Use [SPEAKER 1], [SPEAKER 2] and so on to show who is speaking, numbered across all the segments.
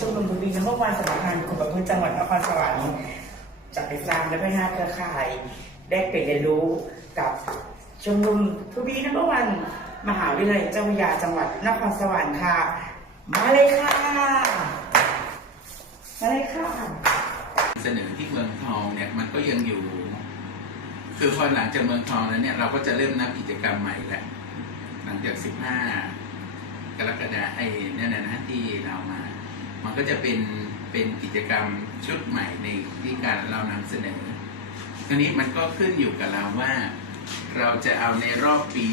[SPEAKER 1] ชมรมทวีน้ำวันสำนักงานกรมประพฤติจังหวัดนครสวรรค์จะไปสร้างและพัฒนาเครือข่าย ได้เปลี่ยนเรียนรู้กับชมรมทวีน้ำวันมหาวิทยาลัยเจ้าพระยาจังหวัดนครสวรรค์ค่ะ มาเลยค่ะ มาเลยค่ะ
[SPEAKER 2] เสนอที่เมืองทองเนี่ยมันก็ยังอยู่ คือพอหลังจากเมืองทองแล้วเนี่ยเราก็จะเริ่มนับกิจกรรมใหม่แหละหลังจาก 15 กรกฎาคมไอ้นั่นะที่เรามา มันก็จะเป็นเป็นกิจกรรมชุดใหม่ในที่การเรานำเสนอทีนี้มันก็ขึ้นอยู่กับเราว่า เราจะเอาในรอบปี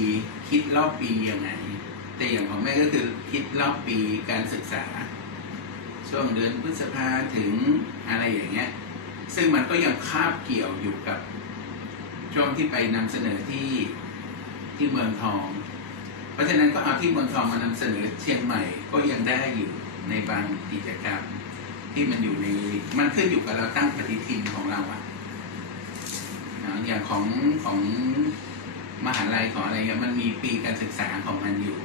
[SPEAKER 2] คิดรอบปียังไง แต่อย่างของแม่ก็คือคิดรอบปีการศึกษา ช่วงเดือนพฤษภาถึงอะไรอย่างเงี้ย ซึ่งมันก็ยังคาบเกี่ยวอยู่กับ ช่วงที่ไปนำเสนอที่ที่เมืองทอง เพราะฉะนั้นก็เอาที่เมืองทองมานำเสนอเชียงใหม่ก็ยังได้อยู่ ในบางกิจกรรมที่มันอยู่ในมันขึ้นอยู่กับเราตั้งปฏิทินของเราอะนะอย่างของของมหาลัยของอะไรเงี้ยมันมีปีการศึกษาของมันอยู่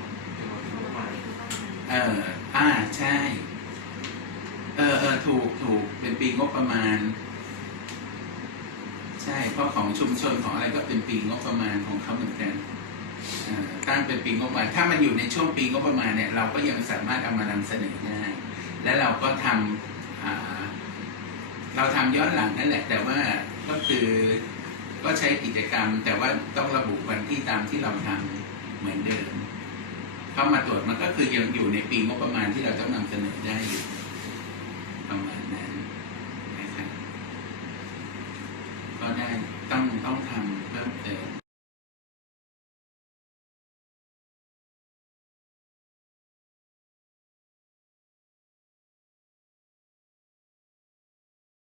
[SPEAKER 2] เอออ่าใช่ เออเออถูกถูกเป็นปีงบประมาณ ใช่เพราะของชุมชนของอะไรก็เป็นปีงบประมาณของเขาเหมือน ตั้งเป็นปีงบประมาณ ถ้ามันอยู่ในช่วงปีงบประมาณเนี่ยเราก็ยังสามารถเอามานำเสนอได้ และเราก็ทำอ่าเราทำย้อนหลังนั่นแหละ แต่ว่าก็คือก็ใช้กิจกรรม แต่ว่าต้องระบุวันที่ตามที่เราทำเหมือนเดิม เข้ามาตรวจมันก็คือยังอยู่ในปีงบประมาณที่เราต้องนำเสนอได้อยู่ประมาณนั้นนะครับก็ได้ต้องต้องทำเพิ่มเติม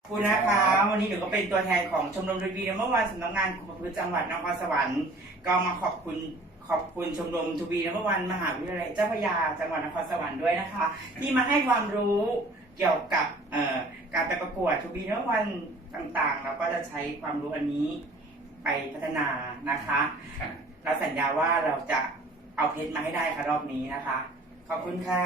[SPEAKER 1] ขอบ คุณนะคะ วันนี้เดี๋ยวก็เป็นตัวแทนของชมรมดนตรีเมื่อวานสำนักงานกรมประพฤติจังหวัดนครสวรรค์ก็มาขอบคุณขอบคุณชมรมทวีเมื่อวานมหาวิทยาลัยเจ้าพระยาจังหวัดนครสวรรค์ด้วยนะคะ ที่มาให้ความรู้เกี่ยวกับการไปประกวดทวีเมื่อวันต่างๆ เราก็จะใช้ความรู้อันนี้ไปพัฒนานะคะ เราสัญญาว่าเราจะเอาเพชรมาให้ได้ค่ะรอบนี้นะคะ ขอบคุณค่ะ